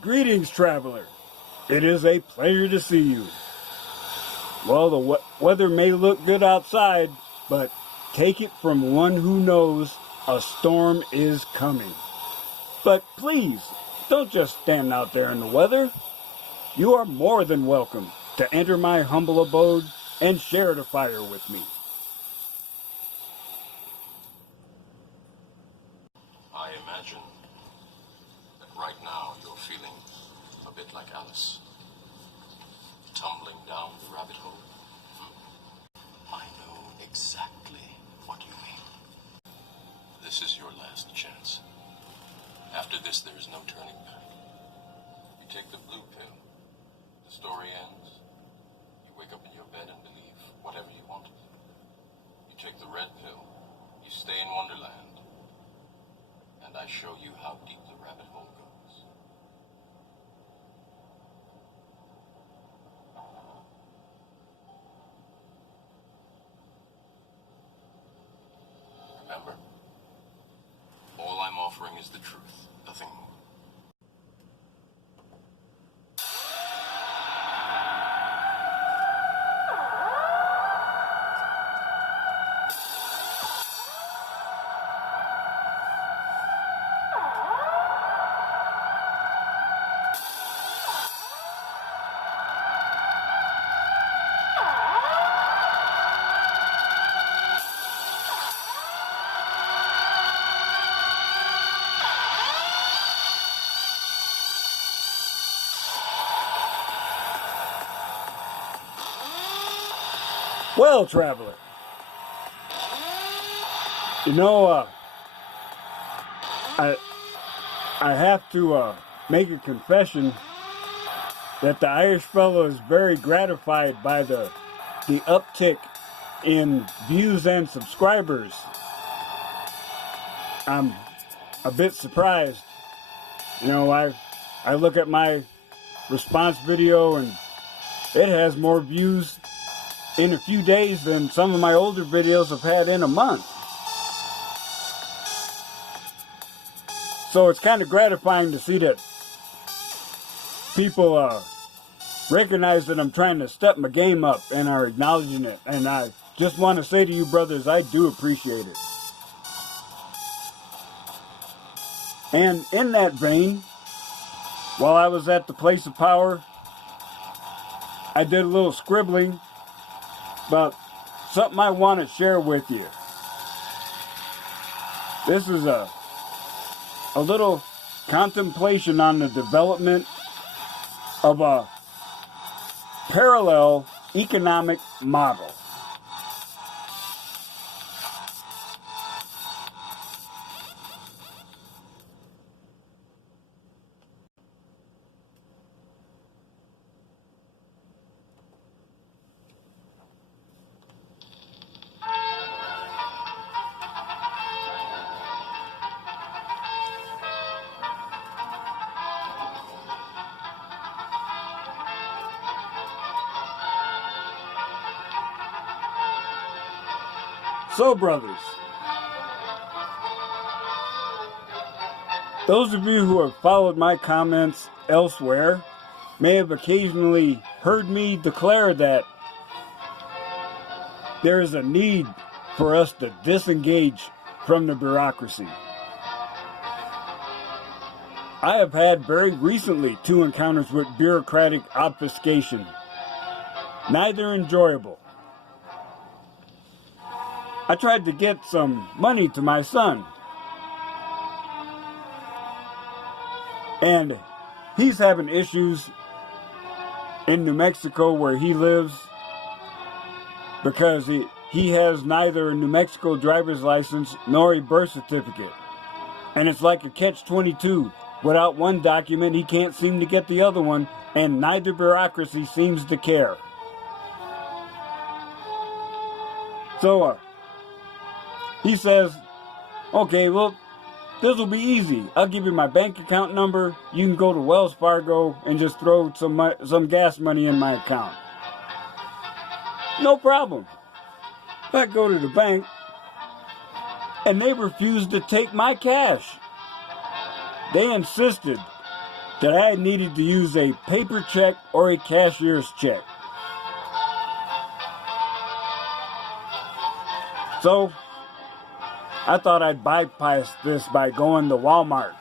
Greetings, traveler. It is a pleasure to see you. Well, the weather may look good outside, but take it from one who knows a storm is coming. But please, don't just stand out there in the weather. You are more than welcome to enter my humble abode and share the fire with me. I imagine that right now you're feeling a bit like Alice, tumbling down the rabbit hole. I know exactly what you mean. This is your last chance. After this, there is no turning back. You take the blue pill, the story ends. You wake up in your bed and believe whatever you want. You take the red pill, you stay in Wonderland, and I show you how deep the rabbit hole goes. Remember, all I'm offering is the truth, nothing more. Well, traveler, I have to make a confession that the Irish fellow is very gratified by the uptick in views and subscribers. I'm a bit surprised. I look at my response video and it has more views in a few days than some of my older videos have had in a month. So it's kind of gratifying to see that people recognize that I'm trying to step my game up and are acknowledging it. And I just want to say to you brothers, I do appreciate it. And in that vein, while I was at the place of power, I did a little scribbling about something I want to share with you. This is a little contemplation on the development of a parallel economic model. So, brothers, those of you who have followed my comments elsewhere may have occasionally heard me declare that there is a need for us to disengage from the bureaucracy. I have had very recently 2 encounters with bureaucratic obfuscation, neither enjoyable. I tried to get some money to my son, and he's having issues in New Mexico where he lives because he has neither a New Mexico driver's license nor a birth certificate. And it's like a catch-22. Without one document, he can't seem to get the other one, and neither bureaucracy seems to care. So, he says, okay, well, this will be easy. I'll give you my bank account number. You can go to Wells Fargo and just throw some gas money in my account. No problem. I go to the bank, and they refused to take my cash. They insisted that I needed to use a paper check or a cashier's check. So I thought I'd bypass this by going to Walmart.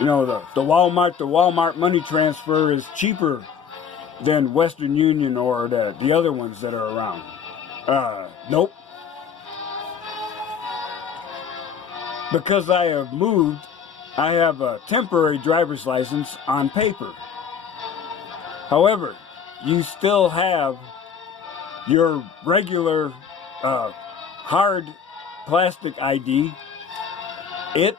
You know, the Walmart money transfer is cheaper than Western Union or the other ones that are around. Nope. Because I have moved, I have a temporary driver's license on paper. However, you still have your regular hard plastic ID. It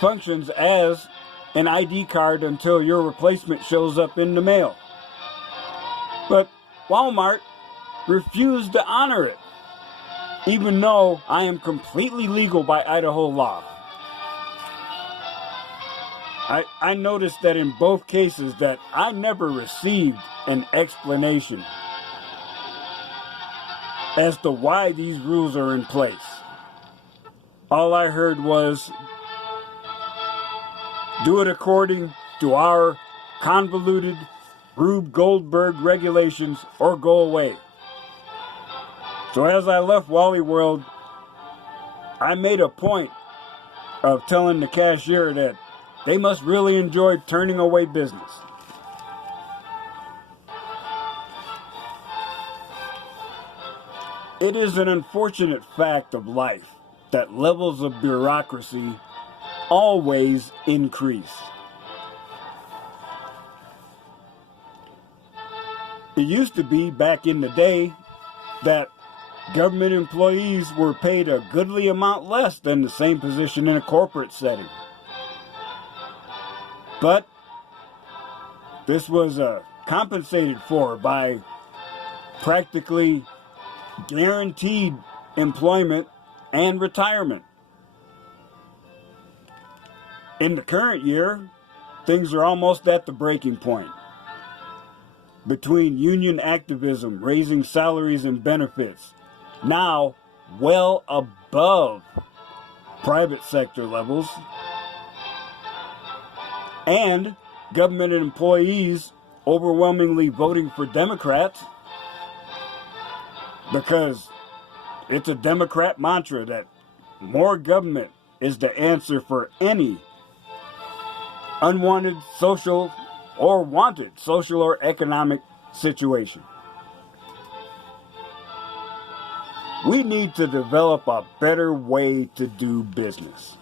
functions as an ID card until your replacement shows up in the mail. But Walmart refused to honor it, even though I am completely legal by Idaho law. I noticed that in both cases that I never received an explanation as to why these rules are in place. All I heard was, do it according to our convoluted Rube Goldberg regulations or go away. So as I left Wally World, I made a point of telling the cashier that they must really enjoy turning away business. It is an unfortunate fact of life that levels of bureaucracy always increase. It used to be back in the day that government employees were paid a goodly amount less than the same position in a corporate setting. But this was compensated for by practically guaranteed employment and retirement. In the current year, things are almost at the breaking point. Between union activism, raising salaries and benefits, now well above private sector levels, and government employees overwhelmingly voting for Democrats, because it's a Democrat mantra that more government is the answer for any unwanted social or wanted social or economic situation. We need to develop a better way to do business.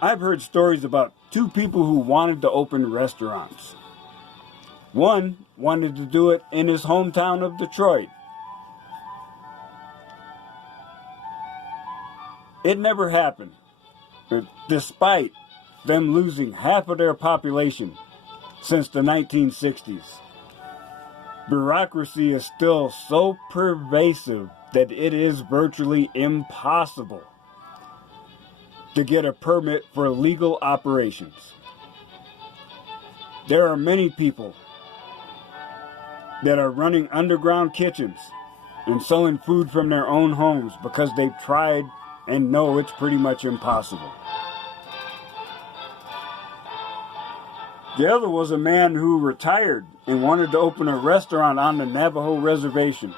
I've heard stories about two people who wanted to open restaurants. One wanted to do it in his hometown of Detroit. It never happened, despite them losing half of their population since the 1960s. Bureaucracy is still so pervasive that it is virtually impossible to get a permit for legal operations. There are many people that are running underground kitchens and selling food from their own homes because they've tried and know it's pretty much impossible. The other was a man who retired and wanted to open a restaurant on the Navajo reservation.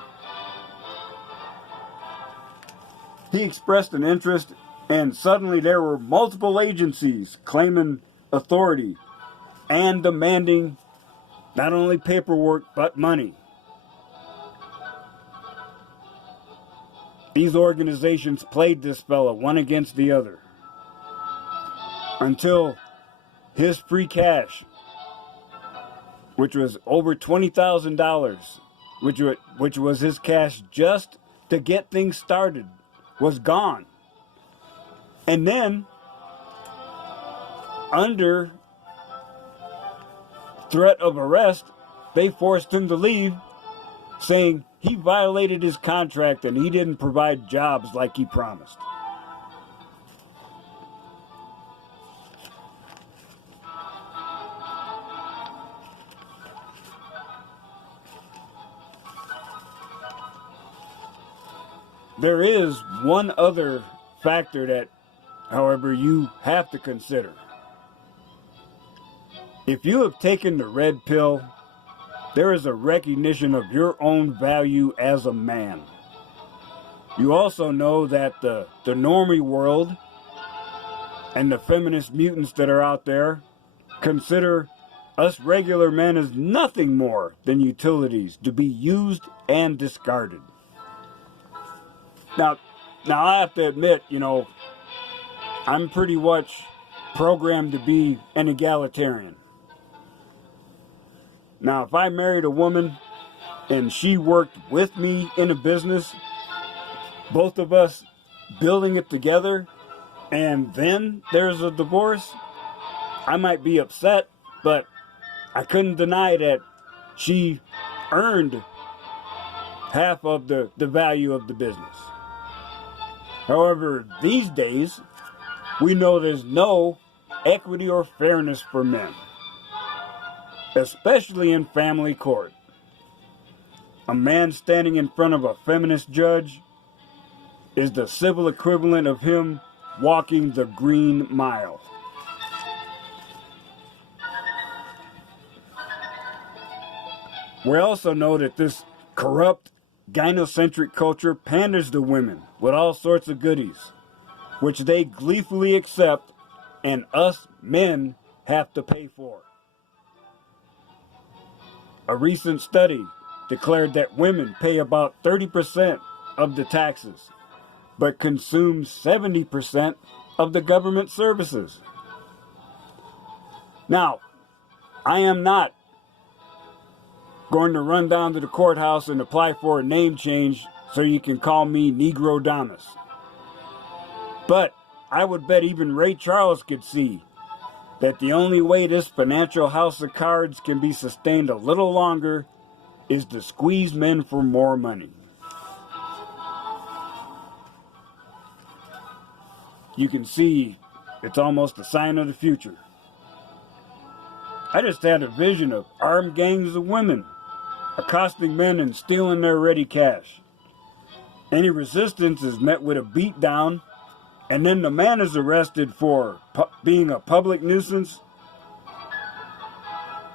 He expressed an interest, and suddenly there were multiple agencies claiming authority and demanding not only paperwork but money. These organizations played this fella one against the other until his free cash, which was over $20,000, which was his cash just to get things started, was gone. And then, under threat of arrest, they forced him to leave, saying he violated his contract and he didn't provide jobs like he promised. There is one other factor that, however, you have to consider. If you have taken the red pill, there is a recognition of your own value as a man. You also know that the normie world and the feminist mutants that are out there consider us regular men as nothing more than utilities to be used and discarded. Now I have to admit, I'm pretty much programmed to be an egalitarian. Now, if I married a woman and she worked with me in a business, both of us building it together, and then there's a divorce, I might be upset, but I couldn't deny that she earned half of the value of the business. However, these days, we know there's no equity or fairness for men, especially in family court. A man standing in front of a feminist judge is the civil equivalent of him walking the Green Mile. We also know that this corrupt, gynocentric culture panders to women with all sorts of goodies, which they gleefully accept and us men have to pay for. A recent study declared that women pay about 30% of the taxes, but consume 70% of the government services. Now, I am not going to run down to the courthouse and apply for a name change so you can call me Negro Domus. But I would bet even Ray Charles could see that the only way this financial house of cards can be sustained a little longer is to squeeze men for more money. You can see it's almost a sign of the future. I just had a vision of armed gangs of women accosting men and stealing their ready cash. Any resistance is met with a beatdown, and then the man is arrested for being a public nuisance,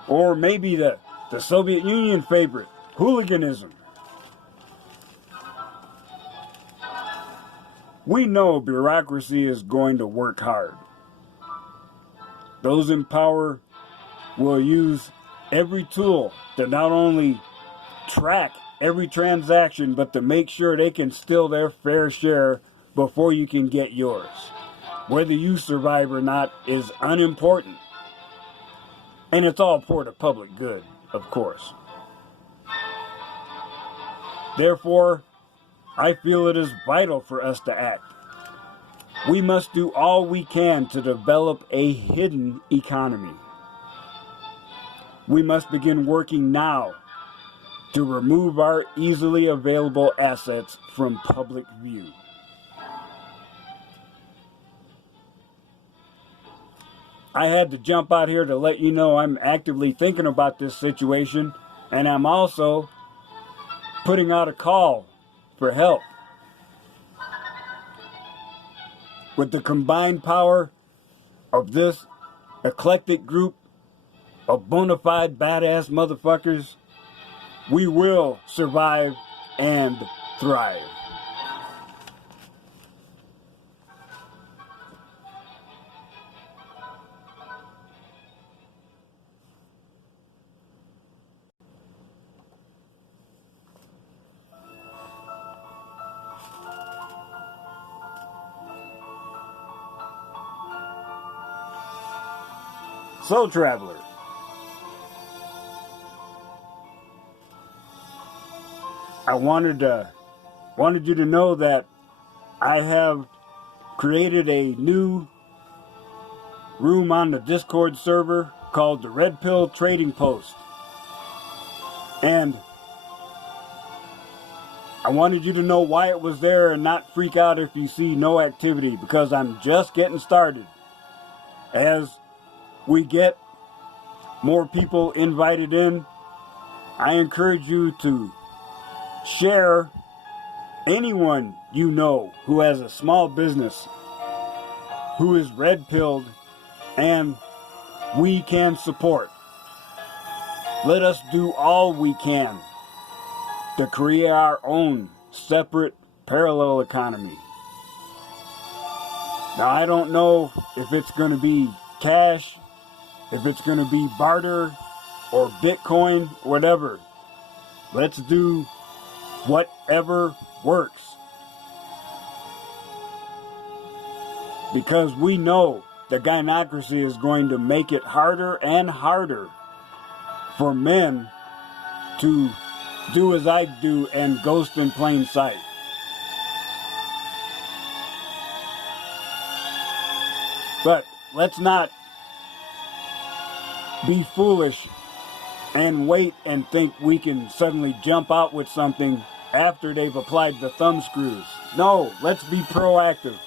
or maybe the Soviet Union favorite, hooliganism. We know bureaucracy is going to work hard. Those in power will use every tool to not only track every transaction, but to make sure they can steal their fair share before you can get yours. Whether you survive or not is unimportant. And it's all for the public good, of course. Therefore, I feel it is vital for us to act. We must do all we can to develop a hidden economy. We must begin working now to remove our easily available assets from public view. I had to jump out here to let you know I'm actively thinking about this situation, and I'm also putting out a call for help. With the combined power of this eclectic group of bona fide badass motherfuckers, we will survive and thrive. So, traveler, I wanted you to know that I have created a new room on the Discord server called the Red Pill Trading Post. And I wanted you to know why it was there and not freak out if you see no activity, because I'm just getting started. As we get more people invited in, I encourage you to share anyone you know who has a small business, who is red-pilled, and we can support. Let us do all we can to create our own separate parallel economy. Now, I don't know if it's going to be cash, if it's going to be barter or Bitcoin, whatever. Let's do whatever works. Because we know the gynocracy is going to make it harder and harder for men to do as I do and ghost in plain sight. But let's not be foolish and wait and think we can suddenly jump out with something after they've applied the thumb screws. No, let's be proactive.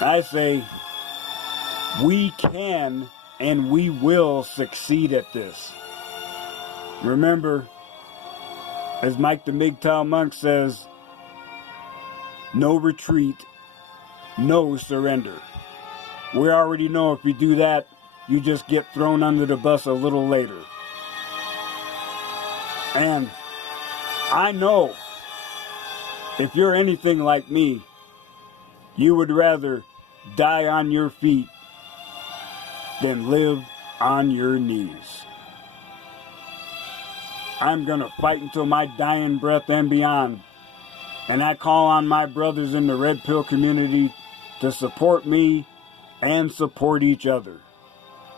I say we can and we will succeed at this. Remember, as Mike the MGTOW monk says, no retreat, no surrender. We already know if you do that, you just get thrown under the bus a little later. And I know if you're anything like me, you would rather die on your feet than live on your knees. I'm going to fight until my dying breath and beyond. And I call on my brothers in the Red Pill community to support me and support each other.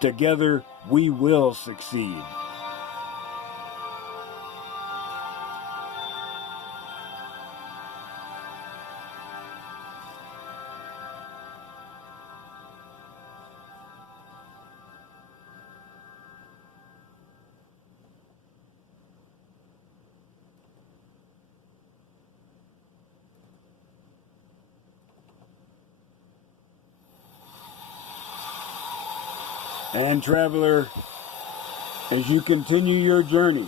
Together, we will succeed. And traveler, as you continue your journey,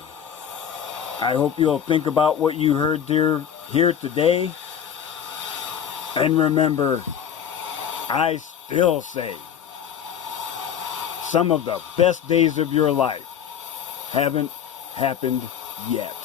I hope you'll think about what you heard here today. And remember, I still say, some of the best days of your life haven't happened yet.